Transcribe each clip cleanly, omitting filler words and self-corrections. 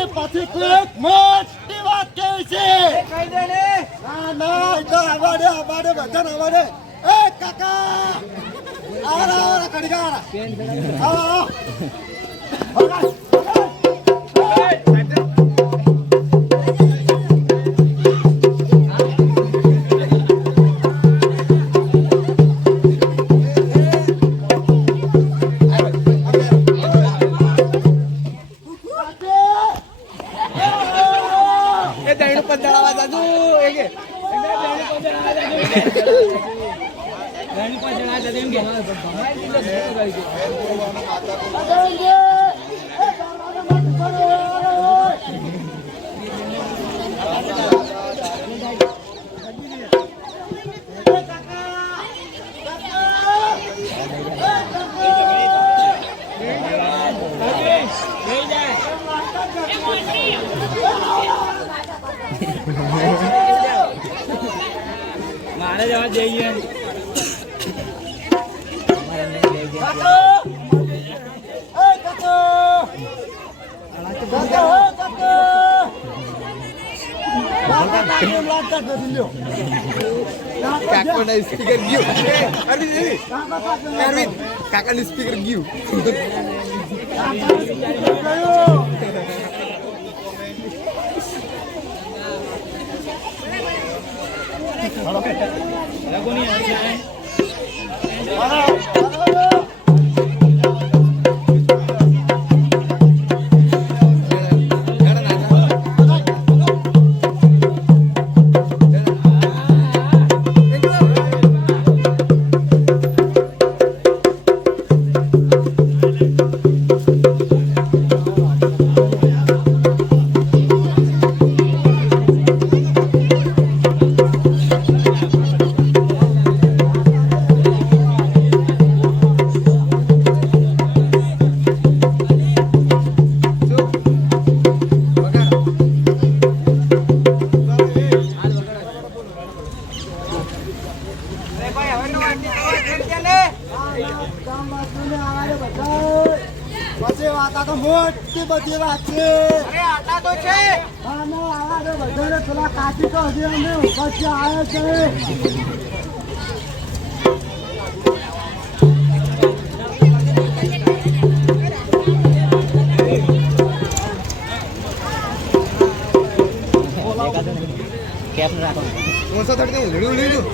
અને પછી કોઈક મોટી વાત કહી છે. ના તો આવાડે બધા આવાડે. એ કાકા આરા કડીગારા આવો મારે જવા જઈએ કાકાનું સ્પીકર ગયું. મોટી બધી વાત છે. આટલા તો છે. બધા પેલા કાચી તો હજી અમે પછી આવ્યા છે. કેપ રાખો 330 લીધું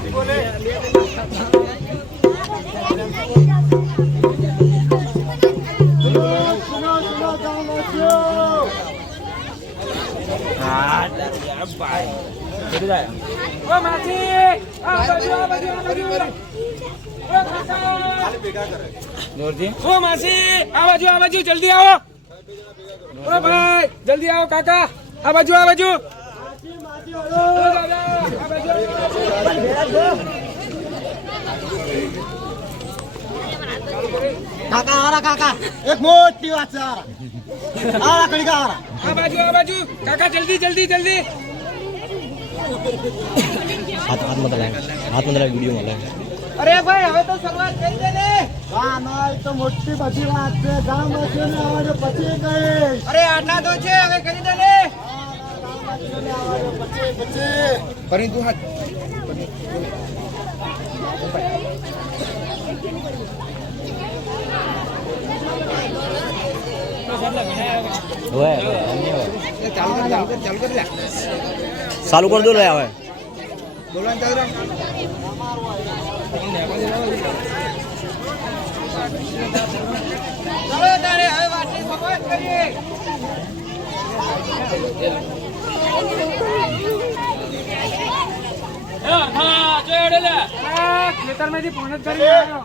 આ બાજુ જલ્દી આવો. ઓ ભાઈ જલ્દી આવો કાકા, આ બાજુ કાકા એક મોટી વાત છે. આરા કડીગા આ બાજુ કાકા જલ્દી હાથ માં વિડીયો માં અરે ભાઈ હવે તો શરૂઆત કરી દે ને. ના તો મોટી બધી વાત છે. ગામ છે ને આવે પછી કઈ. અરે આટલા તો છે, હવે કરી દે ને. પછી કરી તું હાથ. ચાલુ કર લે. ચાલુ કરી દો લે હવે. બોલવાનું ચાલુ રાખ. ચાલો તારે હવે વાતની શરૂઆત કરીએ. ખેતરમાંથી ફોન જ કરી આવ્યો.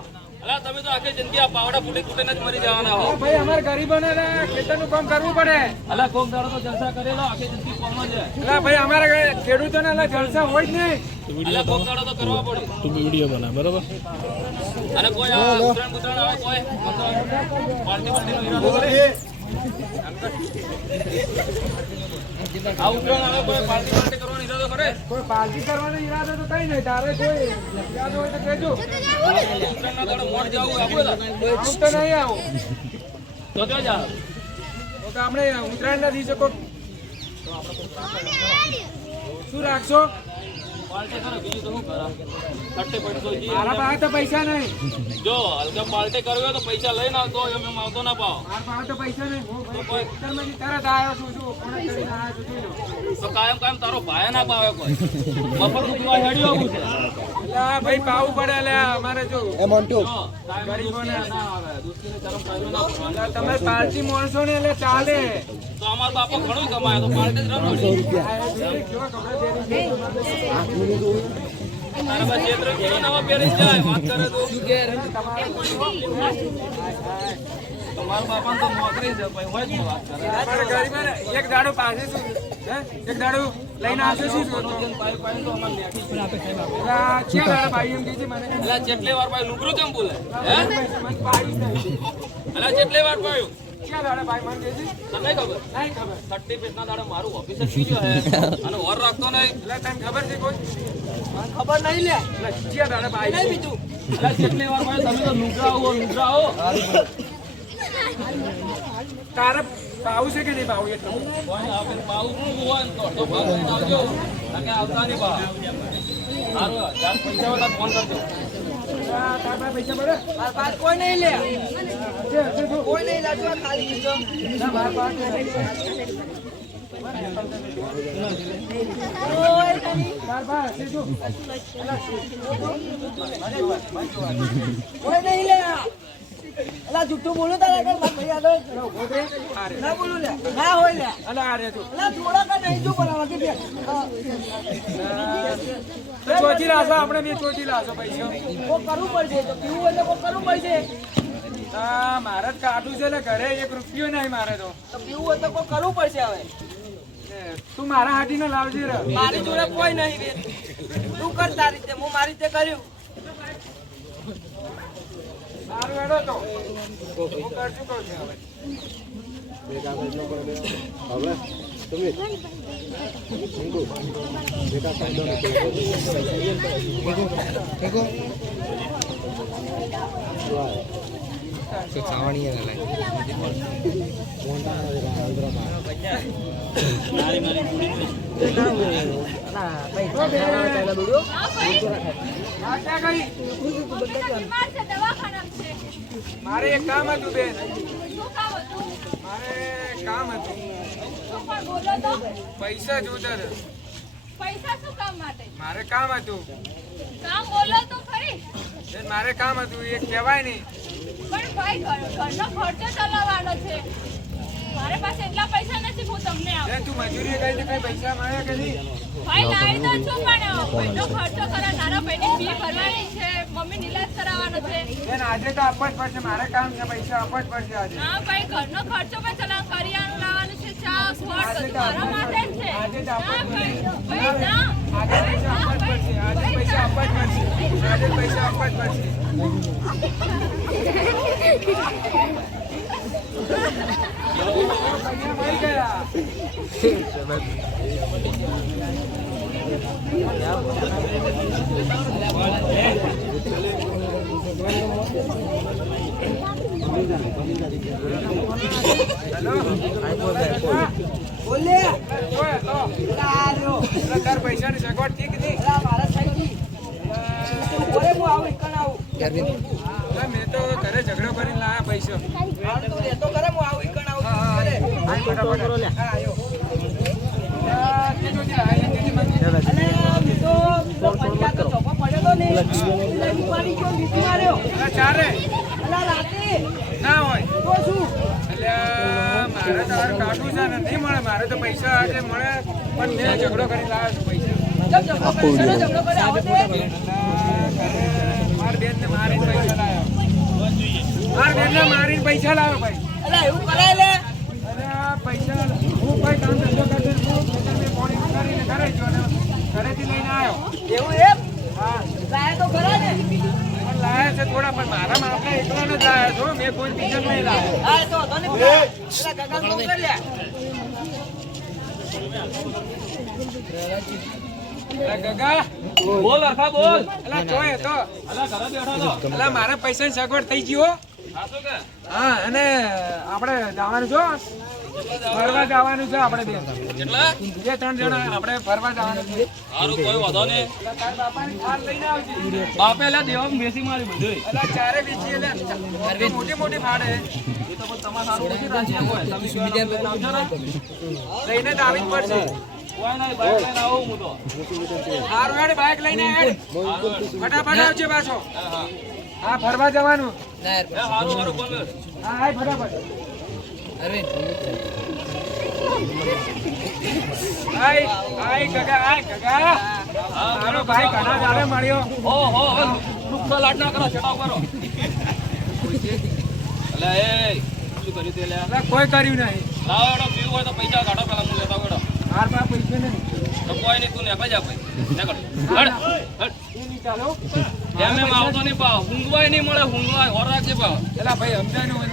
તમે તો આખી જિંદગી આ પાવડા ફૂટી ફૂટીને જ મરી જવાના હો. ભાઈ અમારે ગરીબોને ખેતરનું કામ કરવું પડે. અલા કોક દાડો તો જલસા કરેલો આખી જિંદગી કોમ જ. અલા ભાઈ અમારે ખેડૂતોને જલસા હોય જ નહીં. અલા કોક દાડો તો કરવા પડે. તું વિડીયો બના બરાબર. અને કોઈ આ ઉતરાણ આવે કોઈ પાર્ટી પાર્ટીનો ઈરાદો કરે. આ ઉતરાણ આવે કોઈ પાર્ટી કરવાનો ઈરાદો કરે. કોઈ પાર્ટી કરવાનો ઈરાદો તો કઈ નહીં. તારે કોઈ ઈરાદો હોય તો કહેજો. ઉતરાણના દાડો મોડ જાવું આપણે આવું તો નહીં આવું તો ક્યાં જા તો આપણે ઉત્તરાયણના દિવસે કોઈ શું રાખશો? પાર્ટી કરો બીજું તો શું કરો? 30 મારા પાસે તો પૈસા નહીં. જો હલકા પાર્ટી કરવી હોય તો પૈસા લઈને આવતો હોય એમ આવતો ના પાવ મારા પાસે તો પૈસા નહીં. હું ભાઈ ખેતરમાંથી તરત આવ્યો છું. શું કોણે કરીને આવ્યો છું જોઈ લો. તો કાયમ તારો ભાઈ ના પાવે કોઈ મફત પીવા હેડી આવું છે અલા ભાઈ પાવું પડે. અલ્યા અમારે જો એ મોન્ટુ ગરીબોને ના આવે દુશ્મની શરમ કાઢવી ના પડે. અલા તમે પાર્ટી માણસો ને એટલે ચાલે. તો અમાર બાપો ઘણું કમાય તો પાર્ટી જ રખડી કેવા કપડાં પહેરી તારા બસ ક્ષેત્ર કેવો નવા પહેરી જાય વાત કરે તો તમારા બાપા તો નોકરી છે ભાઈ હોય જ વાત કરે અમારે ગરીબોને એક દાડો પાસે શું હે? એક દાડો લઈને આવશે શું પાઈ પાઈ તો અમાર લેખી છે અલા ક્યાં દાડા ભાઈ એમ કહે છે મને એટલે જેટલી વાર ભાઈ લુગડું કેમ બોલે હે મને પાડી નહીં. એટલે જેટલી વાર ભાઈ ક્યાં દાડા ભાઈ મને કહે છે તમને ખબર નહીં ખબર. 30 પેટના દાડે મારું ઓફિસર બીજો હે અને ઓર રાખતો નહીં એટલે તને ખબર છે કોઈ? ખબર નહીં લે એટલે ક્યાં દાડા ભાઈ છે? બીજું એટલે જેટલી વાર ભાઈ તમે તો લુગડા આવો તારે પાવું છે કે નહીં પાવું એટલું? કોઈ આપણે પાવું પણ હોય ને તો ભાગ લઈને આવજો કારણ કે આવતા નહીં બા સારું જાત પૈસા હોય તો ફોન કરજો તારા પાસે પૈસા પડે? મારા પાસે કોઈ નહીં લે છે, છે તો. કોઈ નહીં લાજો ખાલી કીધો ના, મારા પાસે નહીં. તારા પાસે છે શું? કોઈ નહીં લે અલા જુઠ્ઠું બોલું તારા આગળ મારા ભાઈ આગળ ઉભો થે. આ રે. ના બોલું લે ના હોય લે અલા, આ રે તું. અલા થોડા કા નહીં જો બોલાવા કે બે તો ચોથી લાશો આપણે બે ચોથી લાશો પૈસા. કો કરવું પડશે તો પીવું હોય તો કો કરવું પડશે હા, મારે જ કાઢું છે એટલે ઘરે 1 રૂપિયો નહીં મારે તો. તો પીવું હોય તો કો કરવું પડશે હવે તું મારા હાટીને લાવજે રે. મારી જોડે કોઈ નહીં બેન તું કર તારી રીતે હું મારી રીતે કર્યું સારું હેડો તો. હું કરશું કહું છું હવે. આ ક્યાં ગઈ? મારે એક કામ હતું બેન. મારે કામ હતું. પૈસા જોતા હતા. પૈસા શું કામ માટે? મારે કામ હતું કામ બોલો તો ખરી. બેન, મારે કામ હતું. એ કહેવાય નહીં. પણ ભાઈ ઘરનો ખર્ચો ચલાવવાનો છે. મારે પાસે એટલા પૈસા નથી હું તમને આપું. બેન, તું મજૂરી કરી તો કઈ પૈસા મળ્યા કે નહીં? ભાઈ લાવી તો છું પણ ભાઈનો ખર્ચો કરવા નાના ભાઈની ફી ભરવાની છે, મમ્મી ઇલાજ કરાવવાનો છે. બેન, આજે તો આપવા જ પડશે. મારે કામ છે. પૈસા આપવા જ પડશે આજે. ના ભાઈ ઘરનો ખર્ચો પણ ચલાવ કરિયાણું લાવવાનું છે, ચા ફળ બધું મારા માટે જ છે. આજે જ આપવા જ ના ભાઈ પડશે. ભાઈ ના આજે પૈસા આપવા જ પડશે. આજે પૈસા આપવા જ પડશે. આજે પૈસા આપવા જ પડશે. પૈસા મળી ગયા. બોલે ઓય, તો. તારો એટલે તાર પૈસાની સગવડ ઠીક નહીં? અલા મારા થઈ ગઈ બોલે હું આવું એકણ આવું એટલે મેં તો ઘરે ઝઘડો કરીને લાયા પૈસા. હાલ તો લેતો કરે હું આવું એકણ આવું હા, હા, કરે આય ફટાફટ. હા આયો તે જોજે, આય જોજે મને. અલે બીજો પૈસા તો ચોપો પડ્યો તો ને એટલે ઉપાડી ગયો બીજી માર્યો એટલે ચારે અલા રાતે ના હોય. તો શું એટલે મારે તારે કાઢવું છે ને નહીં મળે. મારે તો પૈસા આજે મળે પણ મેં ઝઘડો કરીને લાવ્યો છું પૈસા. જબ ઝઘડો કરે શેનો ઝઘડો કરે આવો તે મારી બેનને મારીને પૈસા લાવ્યો. મારી બેનને મારીને પૈસા લાવ્યો ભાઈ. અલા એવું કરાય લે અરે આ પૈસા હું કોઈ કામ ધંધો કરતો નથી. મેં ફોન કરીને ઘરે ગયો અને ઘરેથી લઈને આવ્યો. એવું એમ હા, લાય તો ખરા ને પણ લાયા છે થોડા, પણ મારા માપના એકલાને જ લાયા છો. મેં કોઈ બીજા નહીં લાવ્યો. હા તો તને પેલા કાકા ફોન કરી લે અલા ગગા, બોલ અરખા બોલ અલા ચોય હતો. અલા ઘરે બેઠો તો અલા મારે પૈસાની સગવડ થઈ ગઈ હો. સાચું કે હા, અને આપણે જવાનું છો ફરવા જવાનું છે આપણે બે કેટલા 2-3 જણા આપણે ફરવા જવાનું છે સારું કોઈ વાંધો નહીં એટલે તાર બાપાની થાર લઈને આવજે બાપે એટલે દેવા બેસી મારી બધું એટલે ચારે બીજી એટલે મોટી મોટી ફાડે એ તો પણ તમારે સારું નથી રાખી હોય તમે લઈને આવજો ને લઈને જ આવી જ પડશે કોઈ નહીં બાઈક લઈને આવું હું તો હારું હેડ બાઈક લઈને હેડ ફટાફટ આવજે પાછો હા હા ફરવા જવાનું સારું સારું બોલ હા હાય ફટાફટ હાય હાય ગગા મારો ભાઈ ઘણા દાડે મળ્યો હો નુકસો લાડ ના કરો છટાવ કરો એટલે એ શું કર્યું તે લે એટલે કોઈ કર્યું નહીં લાવો એડો પીવું હોય તો પૈસા કાઢો પેલા હું લેતા એડો હાર પાસે પૈસે નહીં તો કોઈ નહીં તું નીકળ જા ભાઈ નીકળ હડ હડ તું નહીં ચાલો એમ આવતો નહીં પાવ ઊંઘવાય નહીં મળે ઊંઘવાય હોર રાખજે પાવ એલા ભાઈ સમજાયું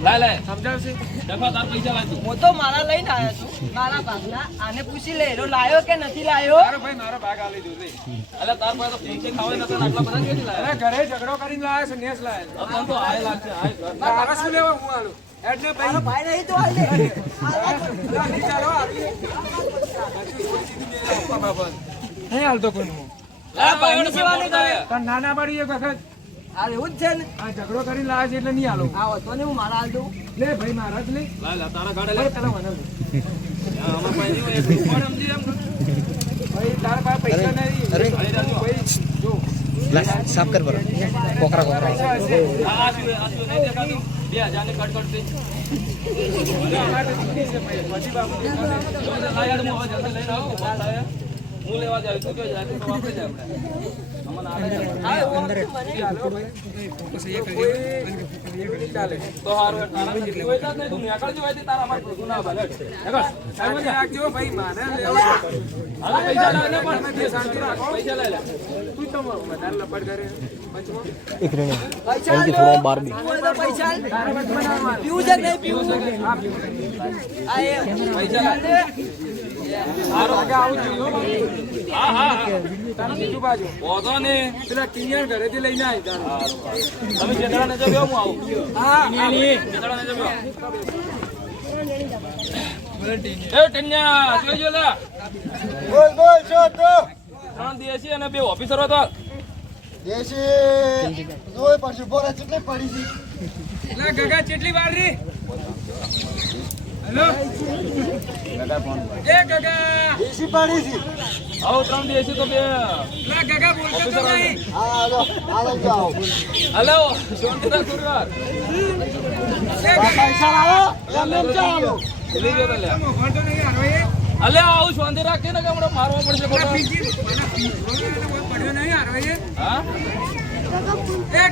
હોય લાય સમજાવશે દેખો તાર પૈસા લાવજો હું તો મારા લઈને આવ્યો છું મારા ભાગના આને પૂછી લે એનો લાયો કે નથી લાયો મારો ભાઈ મારો ભાગ આલી દઉં લે એટલે તાર પાસે તો પૈસે ખાવાય નતો ને આટલા બધા કેથી લાયા અરે ઘરે ઝઘડો કરીને લાવ્યો છે નેસ લાવ્યો તને તો આય લાગશે આય ઘર મારા શું લેવા હું આલું એટલે ભાઈ ભાઈ નહીં તો આવી ચાલો આવી નહીં હાલતો કોઈ હું લા ભાઈ સેવાની કરે પણ નાના પાડી એક વખત આ એવું જ છે ને આ ઝઘડો કરીને લાવે છે એટલે નહીં હાલો આ હતો ને હું મારા હાલ દઉં લે ભાઈ મારા જ લે લા તારા ગાડે લે પેલા મને લે. આમાં ભાઈ નહીં એક પણ સમજી એમ ભાઈ તારા પાસે પૈસા નહીં ભાઈ જો સાફ કર બરો કોકરા પૈસા હશે આ શું નહીં દેખાતું 2000 ને કટ કટ પછી બાપુ લાયા હું હવે જલ્દી લઈને આવું લાયા હું લેવા જાવ તો કે જાય તો વાપરે જાય આપણે અમને ચાલે તો હારું તારા કોઈ જ નહીં તું નીકળજો હોય તારા અમાર ગુના ભલે નીકળ સામે રાખજો ભાઈ માને લેવા હાલો પૈસા લાવ ને પણ તે શાંતિ રાખો પૈસા લઈ લે તું તો વધારે લપડ કરે પંચમાં એક રેણે પૈસા એમથી થોડો બાર બી પૈસા તારે બસ બનાવવાનું પીવું છે કે નહીં પીવું છે હા પીવું. આ એ પૈસા લાવ હારું આગળ આવું જોઈએ હા હા તારા બીજું બાજુ વાંધો નહીં પેલા કિનિયર ઘરેથી લઈને આવી તારા તમે જેતડા ને જો હું આવું હા જેતડા ને જો એ ટન્યા જોઈજો લે બોલ છો તો 3 દેશી અને 2 ઓફિસરો તો દેશી જોઈ પછી બોરા કેટલી પડી છે લે ગગા કેટલી વાર રી હેલો એ ગગા દેશી પડી છે આવો 3 દેશી તો 2 લે ગગા બોલતો તો નહીં હાલો જાઓ હલો શાંતિતા સુરવાર એ ગગા પૈસા લાવો એમ ચાલો લઈ ગયો લે મોહણતો નહીં હારો એ અલે આવું શાંતિ રાખી ને કે હમણાં મારવા પડશે પેલા ખોટા બીજી મને પડ્યો નહીં હારો એ હા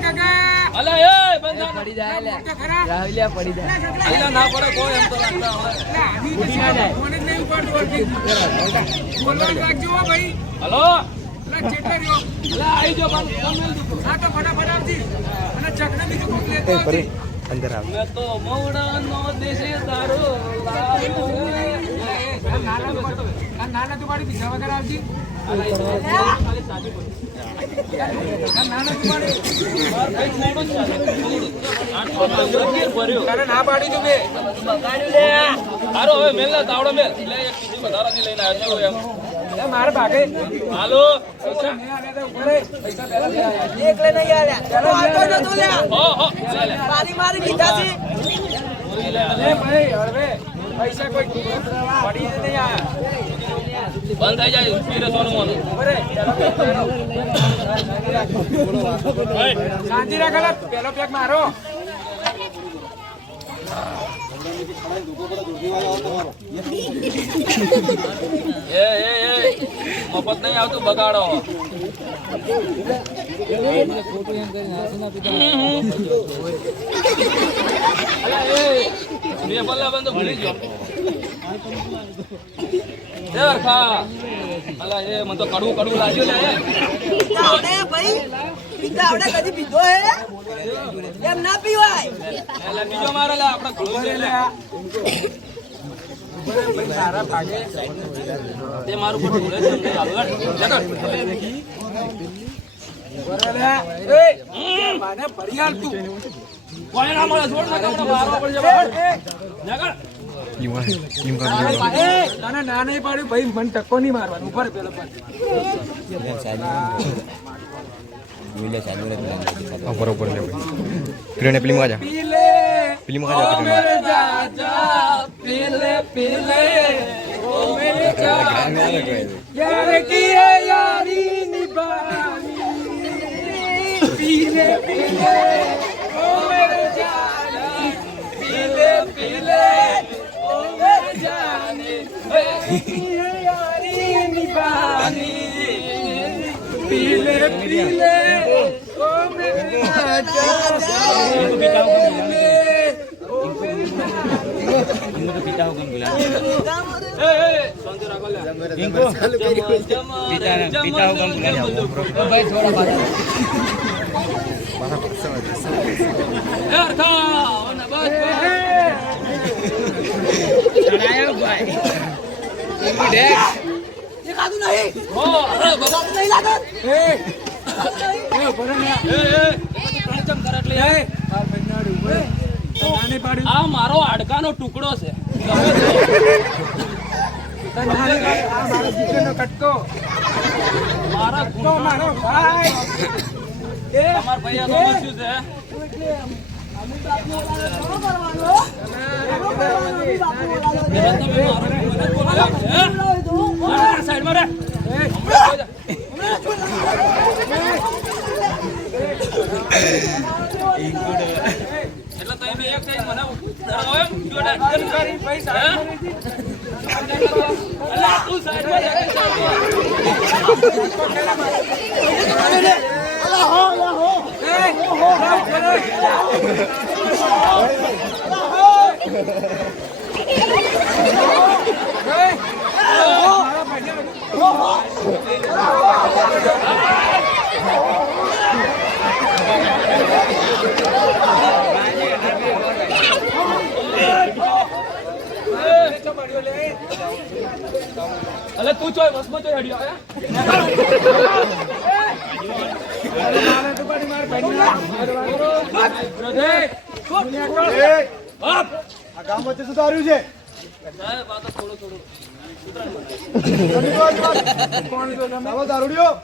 ગગા અલે એ બંધા પડી તો ખરા રાહુલિયા પડી જાય અલે ના પડે કોઈ એમ તો રાખતા હવે લે આની પછી મને જ નહીં ઉપાડતો હતી બોલવાનું રાખજો હો ભાઈ હલો લે ચેટલા રહ્યો અલે આવી જો ફોન મેલ દીધું હા તો ફટાફટ આવજી અને ચકને બીજું કોક લેતો આવજી અંદર આવ મેં તો મવડાનો દેશી તારો લાવ્યો નાના તું પાડી બીજા વગર આવજી નાના તું પાડી તારે ના પાડી તું બે હારો હવે મેલ ના તાવડો મેલ લે એક ટીસી વધારાની લઈને આવ્યો એમ એ મારે ભાગે હાલો પૈસા નહીં આલે તો ઉપર પૈસા પહેલા લઈ આવ્યા એક લઈને નહીં આલ્યા ચાલો આવતો જતો લે હો લે મારી મારી લીધા છે લે ભાઈ હવે પૈસા કોઈ પડી જ નહીં આયા બંધ થઈ જાય પીરે સોનું મોનું બરે શાંતિ રાખેલા પેલો પેક મારો એ મફત નહીં આવતું બગાડો બે પલ્લા બંધ ભૂલી ગયો અલા એ મને તો કડવું કડવું લાગ્યું લે આવડે ભાઈ પીતા આવડે કદી પીધો હે એમ ના પીવાય એટલે બીજો મારે લે આપણે ઘણું છે લે મારા ભાગે તે મારું ખોટું ભૂલે છે નહીં આગળ જગર મને ભરી હાલ તું કોઈ ના મળે છોડ ના મારવા પડશે જગર તને ના નહીં પાડ્યું ભાઈ મને ટક્કો નહીં મારવાનો ઉપર પેલો બરોબર છે કિરણ પેલી માં જા પેલી માં જા પીલે પીલે ઓ મેરે જાન યાર કી યારી નિભાની પીલે પીલે ઓ મેરે જાન पीले पीले ओ मेरे जाने यारी निभानी पीले पीले ओ मेरे આ મારો હાડકાનો ટુકડો છે કટકો મારા તો મારો ભાઈ તમાર ભાઈ આ નામ શું છે સાઈડમાં રે એટલે તમે એક સાઈડ મને પૈસા તું સાઈડમાં અલે તું ચોય વસમાં ચોય હડ્યો આ ગામ વચ્ચે શું આવ્યું છે દારૂડિયો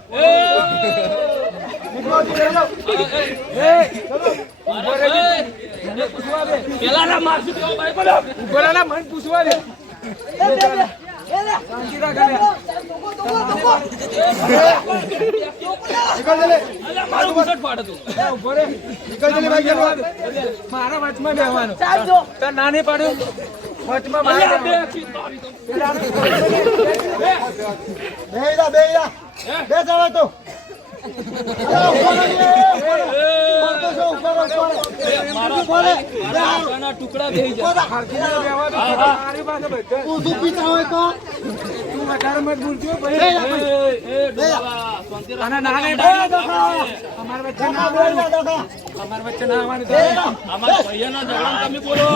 પેલા ના મારશું તેવો ભાઈ બોલો ઉપરના મન પૂછવા દે શાંતિ રાખે મારું ઘૂસટ પાડે તું મારા વચમાં બેહવાનું તો ના નહીં પાડ્યું વચમાં ટુકડા થઈ જાય મારી પાસે બધા તું વધારે મત બોલજો અને ના નહીં અમારા વચ્ચે ના અમારા વચ્ચે ના આવવાનું અમારા ભૈયાના ઝઘડા તમે બોલો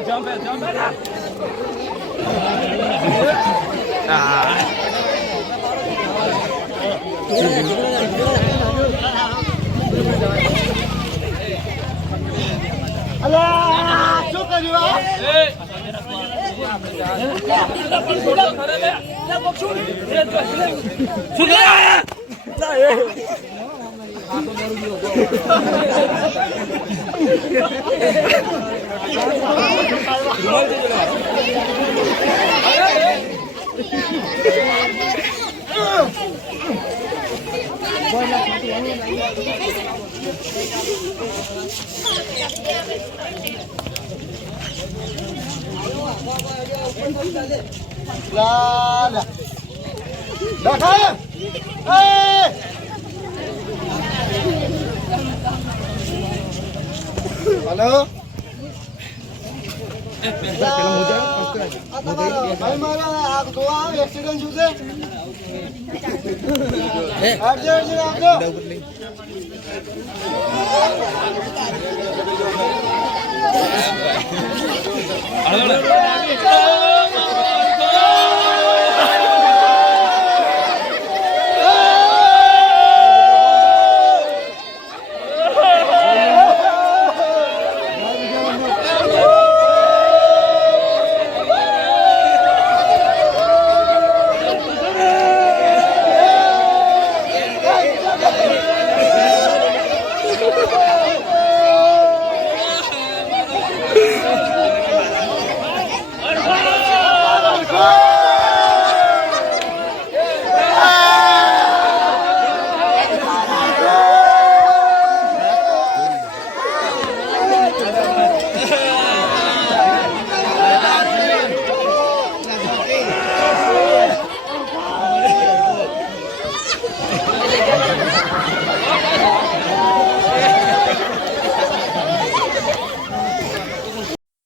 જમ્પે શું કર્યું हेलो भाई मारा आप तो एक्सीडेंट छूटे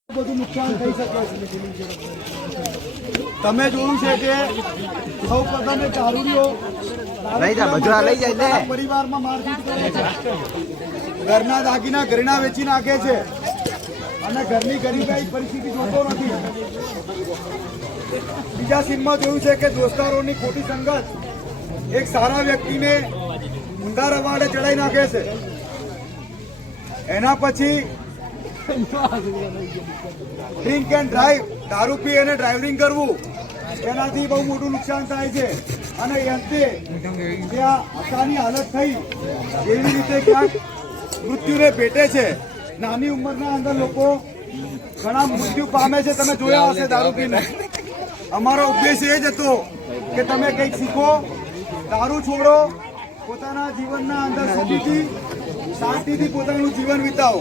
બધું નુકસાન થઈ શકે છે. તમે જોયું છે કે સૌ પ્રથમ એક દારૂડીઓ પરિવારમાં મારપીટ કરે છે, ઘરના દાગીના ઘરેણા વેચી નાખે છે અને ઘરની ગરીબાઈ પરિસ્થિતિ જોતો નથી. બીજા સીનમાં જોયું છે કે દોસ્તારોની ખોટી સંગત એક સારા વ્યક્તિને ઊંધા રવાડે ચડાઈ નાખે છે. એના પછી ડ્રિંક એન્ડ ડ્રાઈવ, દારૂ પી અને ડ્રાઇવિંગ કરવું, એનાથી બહુ મોટું નુકસાન થાય છે અને અંતે ત્યાં હતાની હાલત થઈ એવી રીતે ક્યાંક મૃત્યુને ભેટે છે. નાની ઉંમરના અંદર લોકો ઘણા મૃત્યુ પામે છે, તમે જોયા હશે દારૂ પીને. અમારો ઉદ્દેશ એ જ હતો કે તમે કંઈક શીખો, દારૂ છોડો, પોતાના જીવનના અંદર સુખીથી શાંતિથી પોતાનું જીવન વિતાવો.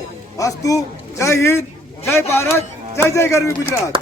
અસ્તુ. જય હિન્દ, જય ભારત, જય જય ગરવી ગુજરાત.